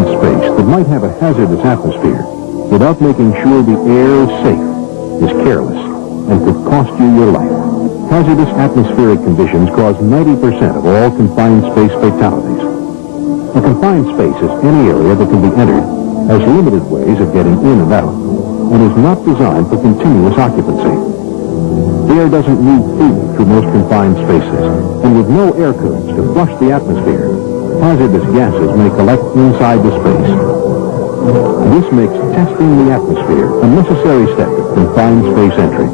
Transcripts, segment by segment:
confined space that might have a hazardous atmosphere without making sure the air is safe is careless and could cost you your life. Hazardous atmospheric conditions cause 90% of all confined space fatalities. A confined space is any area that can be entered, has limited ways of getting in and out, and is not designed for continuous occupancy. Air doesn't move freely through most confined spaces, and with no air currents to flush the atmosphere, hazardous gases may collect inside the space. This makes testing the atmosphere a necessary step of confined space entry.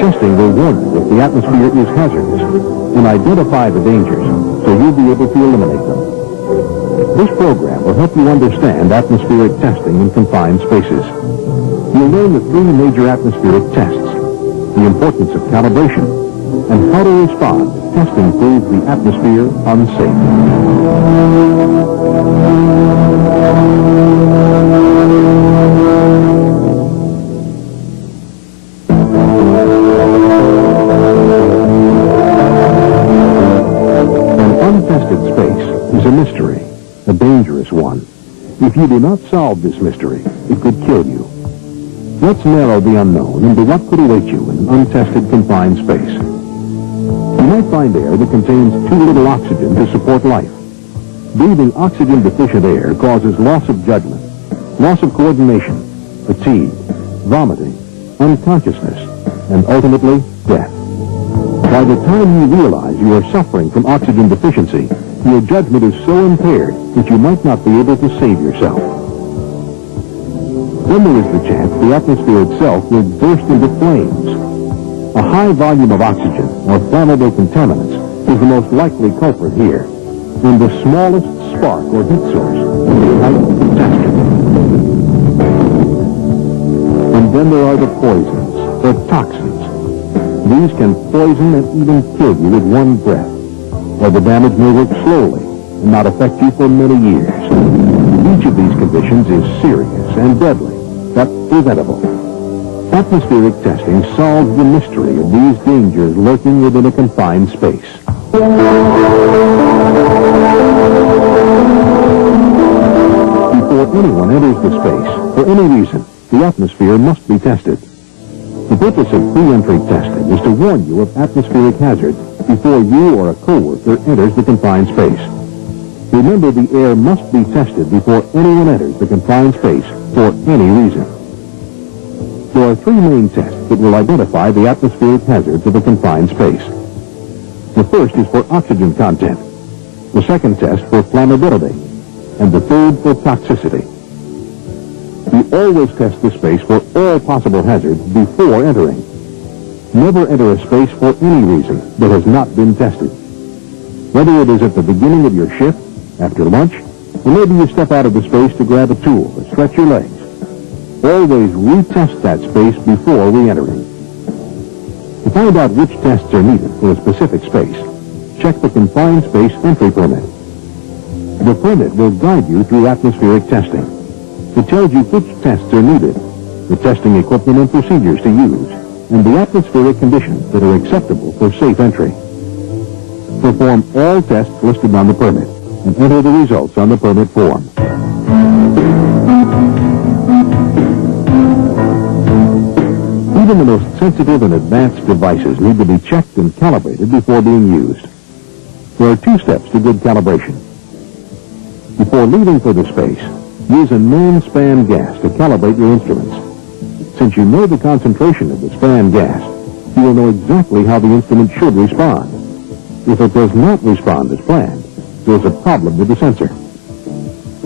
Testing will warn you if the atmosphere is hazardous and identify the dangers so you'll be able to eliminate them. This program will help you understand atmospheric testing in confined spaces. You'll learn the three major atmospheric tests, the importance of calibration, and how to respond if testing proves the atmosphere unsafe. An untested space is a mystery, a dangerous one. If you do not solve this mystery, it could kill you. Let's narrow the unknown into what could await you in an untested confined space. You might find air that contains too little oxygen to support life. Breathing oxygen-deficient air causes loss of judgment, loss of coordination, fatigue, vomiting, unconsciousness, and ultimately, death. By the time you realize you are suffering from oxygen deficiency, your judgment is so impaired that you might not be able to save yourself. Then there is the chance the atmosphere itself will burst into flames. A high volume of oxygen or flammable contaminants is the most likely culprit here, and the smallest spark or heat source can be a catastrophe. And then there are the poisons, or toxins. These can poison and even kill you with one breath, or the damage may work slowly and not affect you for many years. Each of these conditions is serious and deadly, but preventable. Atmospheric testing solves the mystery of these dangers lurking within a confined space. Before anyone enters the space, for any reason, the atmosphere must be tested. The purpose of pre-entry testing is to warn you of atmospheric hazards before you or a coworker enters the confined space. Remember, the air must be tested before anyone enters the confined space for any reason. There are three main tests that will identify the atmospheric hazards of a confined space. The first is for oxygen content, the second test for flammability, and the third for toxicity. You always test the space for all possible hazards before entering. Never enter a space for any reason that has not been tested. Whether it is at the beginning of your shift, after lunch, or maybe you step out of the space to grab a tool or stretch your legs. Always retest that space before re-entering. To find out which tests are needed for a specific space, check the confined space entry permit. The permit will guide you through atmospheric testing. It tells you which tests are needed, the testing equipment and procedures to use, and the atmospheric conditions that are acceptable for safe entry. Perform all tests listed on the permit and enter the results on the permit form. Even the most sensitive and advanced devices need to be checked and calibrated before being used. There are two steps to good calibration. Before leaving for the space, use a known span gas to calibrate your instruments. Since you know the concentration of the span gas, you will know exactly how the instrument should respond. If it does not respond as planned, there's a problem with the sensor.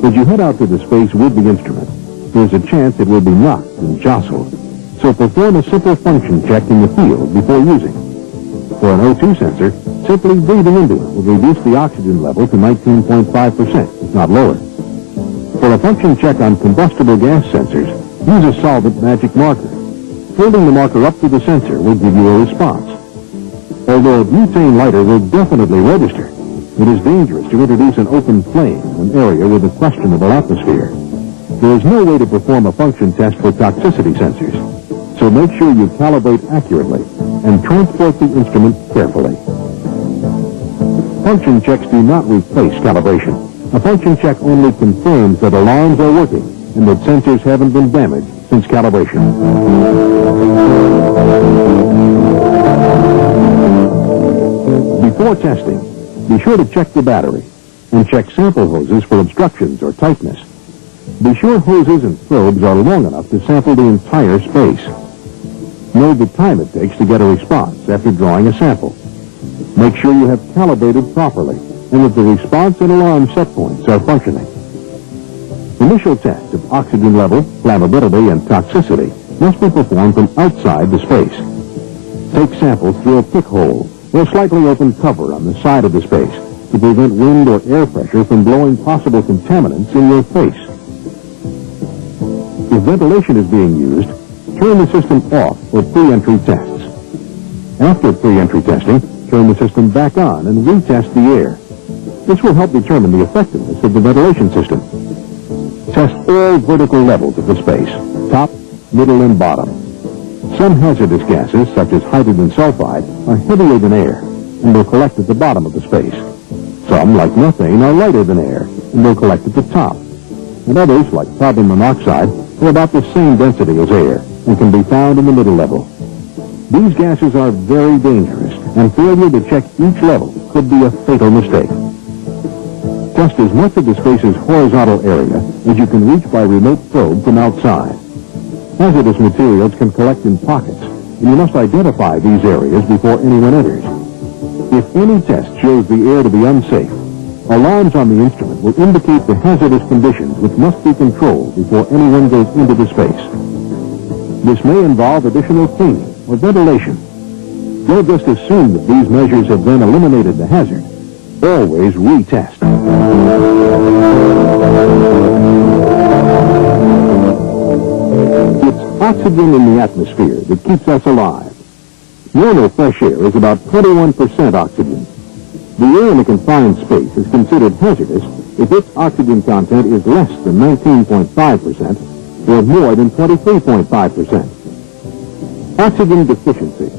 As you head out to the space with the instrument, there's a chance it will be knocked and jostled. So perform a simple function check in the field before using. For an O2 sensor, simply breathing into it will reduce the oxygen level to 19.5%, if not lower. For a function check on combustible gas sensors, use a solvent magic marker. Holding the marker up to the sensor will give you a response. Although a butane lighter will definitely register, it is dangerous to introduce an open flame in an area with a questionable atmosphere. There is no way to perform a function test for toxicity sensors, so make sure you calibrate accurately and transport the instrument carefully. Function checks do not replace calibration. A function check only confirms that alarms are working and that sensors haven't been damaged since calibration. Before testing, be sure to check the battery and check sample hoses for obstructions or tightness. Be sure hoses and probes are long enough to sample the entire space. Know the time it takes to get a response after drawing a sample. Make sure you have calibrated properly and that the response and alarm set points are functioning. Initial tests of oxygen level, flammability, and toxicity must be performed from outside the space. Take samples through a pick hole or a slightly open cover on the side of the space to prevent wind or air pressure from blowing possible contaminants in your face. If ventilation is being used, turn the system off for pre-entry tests. After pre-entry testing, turn the system back on and retest the air. This will help determine the effectiveness of the ventilation system. Test all vertical levels of the space, top, middle, and bottom. Some hazardous gases, such as hydrogen sulfide, are heavier than air and will collect at the bottom of the space. Some, like methane, are lighter than air and will collect at the top. And others, like carbon monoxide, are about the same density as air and can be found in the middle level. These gases are very dangerous, and failure to check each level could be a fatal mistake. Test as much of the space's horizontal area as you can reach by remote probe from outside. Hazardous materials can collect in pockets, and you must identify these areas before anyone enters. If any test shows the air to be unsafe, alarms on the instrument will indicate the hazardous conditions which must be controlled before anyone goes into the space. This may involve additional cleaning or ventilation. Don't just assume that these measures have then eliminated the hazard. Always retest. It's oxygen in the atmosphere that keeps us alive. Normal fresh air is about 21% oxygen. The air in a confined space is considered hazardous if its oxygen content is less than 19.5% or more than 23.5%. Oxygen deficiency,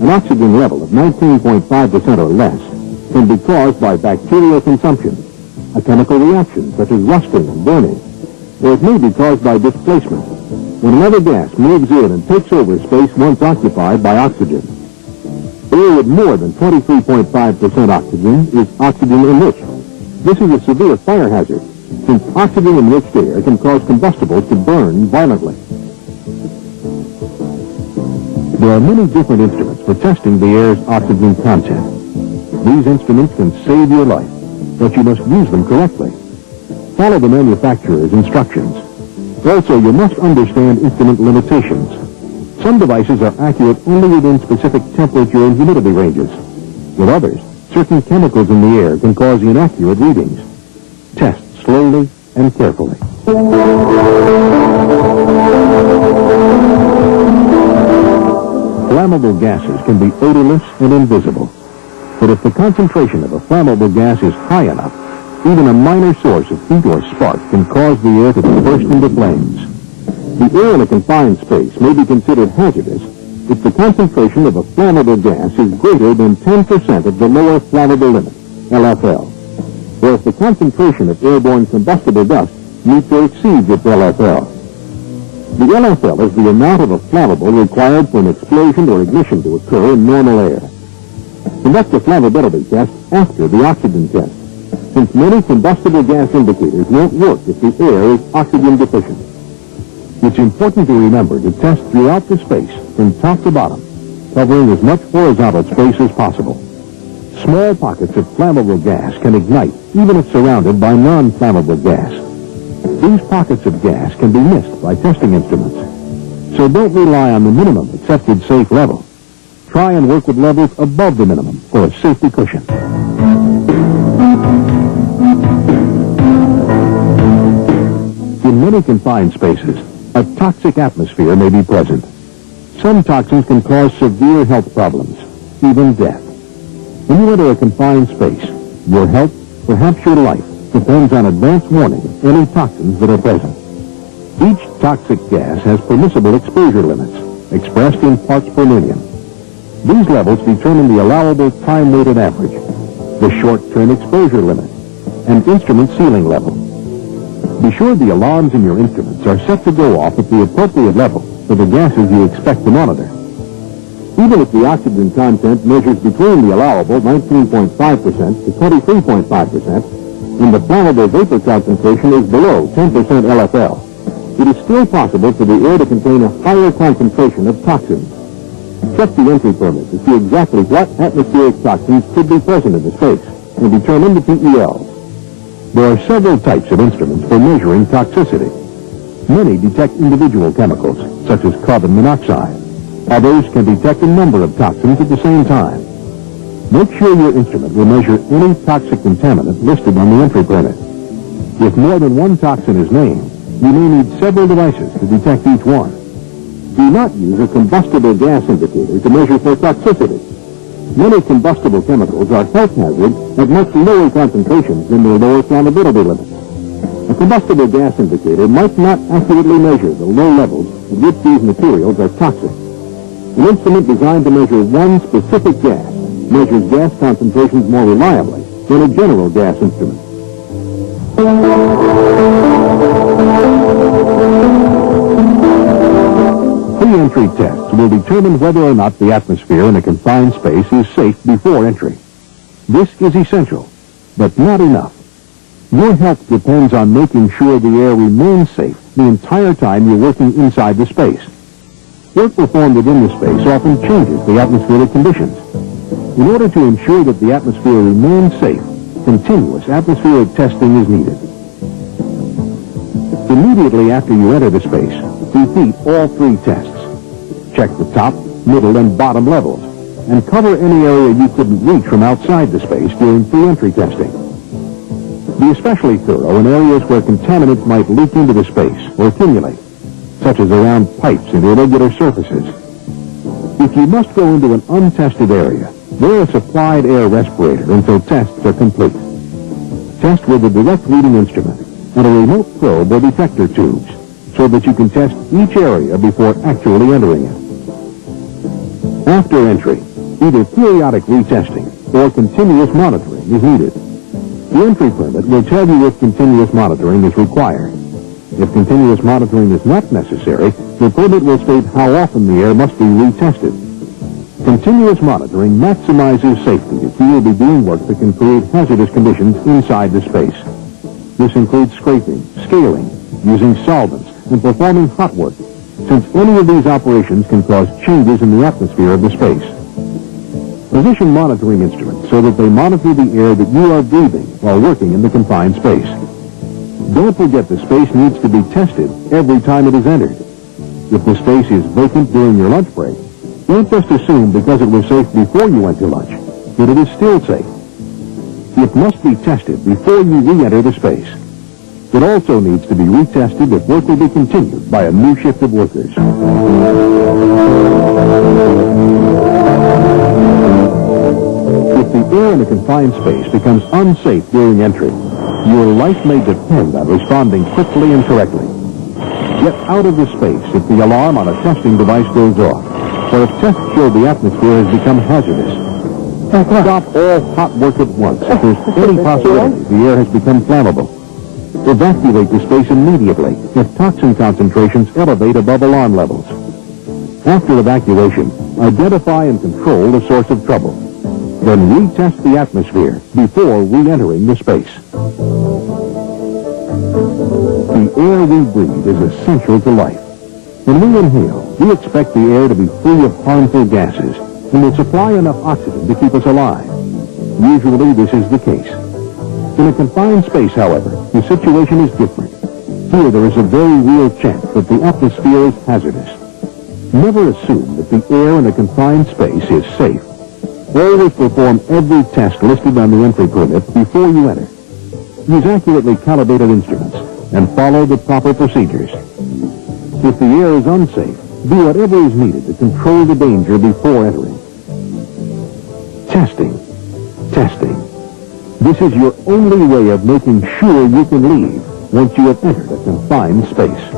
an oxygen level of 19.5% or less, can be caused by bacterial consumption, a chemical reaction such as rusting and burning, or it may be caused by displacement, when another gas moves in and takes over space once occupied by oxygen. Air with more than 23.5% oxygen is oxygen-enriched. This is a severe fire hazard, since oxygen-enriched air can cause combustibles to burn violently. There are many different instruments for testing the air's oxygen content. These instruments can save your life, but you must use them correctly. Follow the manufacturer's instructions. Also, you must understand instrument limitations. Some devices are accurate only within specific temperature and humidity ranges. With others, certain chemicals in the air can cause inaccurate readings. Test slowly and carefully. Flammable gases can be odorless and invisible. But if the concentration of a flammable gas is high enough, even a minor source of heat or spark can cause the air to burst into flames. The air in a confined space may be considered hazardous if the concentration of a flammable gas is greater than 10% of the lower flammable limit, LFL, or if the concentration of airborne combustible dust meets or exceeds its LFL. The LFL is the amount of a flammable required for an explosion or ignition to occur in normal air. Conduct a flammability test after the oxygen test, since many combustible gas indicators won't work if the air is oxygen deficient. It's important to remember to test throughout the space, from top to bottom, covering as much horizontal space as possible. Small pockets of flammable gas can ignite, even if surrounded by non-flammable gas. These pockets of gas can be missed by testing instruments. So don't rely on the minimum accepted safe level. Try and work with levels above the minimum for a safety cushion. In many confined spaces, a toxic atmosphere may be present. Some toxins can cause severe health problems, even death. When you enter a confined space, your health, perhaps your life, depends on advance warning of any toxins that are present. Each toxic gas has permissible exposure limits, expressed in parts per million. These levels determine the allowable time-weighted average, the short-term exposure limit, and instrument sealing level. Be sure the alarms in your instruments are set to go off at the appropriate level for the gases you expect to monitor. Even if the oxygen content measures between the allowable 19.5% to 23.5%, and the flammable vapor concentration is below 10% LFL, it is still possible for the air to contain a higher concentration of toxins. Check the entry permit to see exactly what atmospheric toxins could be present in the space and determine the PELs. There are several types of instruments for measuring toxicity. Many detect individual chemicals, such as carbon monoxide. Others can detect a number of toxins at the same time. Make sure your instrument will measure any toxic contaminant listed on the entry permit. If more than one toxin is named, you may need several devices to detect each one. Do not use a combustible gas indicator to measure for toxicity. Many combustible chemicals are health hazards at much lower concentrations than their lower flammability limits. A combustible gas indicator might not accurately measure the low levels at which these materials are toxic. An instrument designed to measure one specific gas measures gas concentrations more reliably than a general gas instrument. Pre-entry tests will determine whether or not the atmosphere in a confined space is safe before entry. This is essential, but not enough. Your health depends on making sure the air remains safe the entire time you're working inside the space. Work performed within the space often changes the atmospheric conditions. In order to ensure that the atmosphere remains safe, continuous atmospheric testing is needed. Immediately after you enter the space, repeat all three tests. Check the top, middle, and bottom levels, and cover any area you couldn't reach from outside the space during pre-entry testing. Be especially thorough in areas where contaminants might leak into the space or accumulate, such as around pipes and irregular surfaces. If you must go into an untested area, wear a supplied air respirator until tests are complete. Test with a direct reading instrument and a remote probe or detector tubes so that you can test each area before actually entering it. After entry, either periodic retesting or continuous monitoring is needed. The entry permit will tell you if continuous monitoring is required. If continuous monitoring is not necessary, the permit will state how often the air must be retested. Continuous monitoring maximizes safety if you will be doing work that can create hazardous conditions inside the space. This includes scraping, scaling, using solvents, and performing hot work, since any of these operations can cause changes in the atmosphere of the space. Position monitoring instruments so that they monitor the air that you are breathing while working in the confined space. Don't forget the space needs to be tested every time it is entered. If the space is vacant during your lunch break, don't just assume because it was safe before you went to lunch that it is still safe. It must be tested before you re-enter the space. It also needs to be retested if work will be continued by a new shift of workers. If the air in a confined space becomes unsafe during entry, your life may depend on responding quickly and correctly. Get out of the space if the alarm on a testing device goes off, or if tests show the atmosphere has become hazardous. Stop all hot work at once if there's any possibility the air has become flammable. Evacuate the space immediately if toxin concentrations elevate above alarm levels. After evacuation, identify and control the source of trouble. Then retest the atmosphere before re-entering the space. The air we breathe is essential to life. When we inhale, we expect the air to be free of harmful gases and will supply enough oxygen to keep us alive. Usually this is the case. In a confined space, however, the situation is different. Here there is a very real chance that the atmosphere is hazardous. Never assume that the air in a confined space is safe. Always perform every test listed on the entry permit before you enter. Use accurately calibrated instruments and follow the proper procedures. If the air is unsafe, do whatever is needed to control the danger before entering. Testing. Testing. This is your only way of making sure you can leave once you have entered a confined space.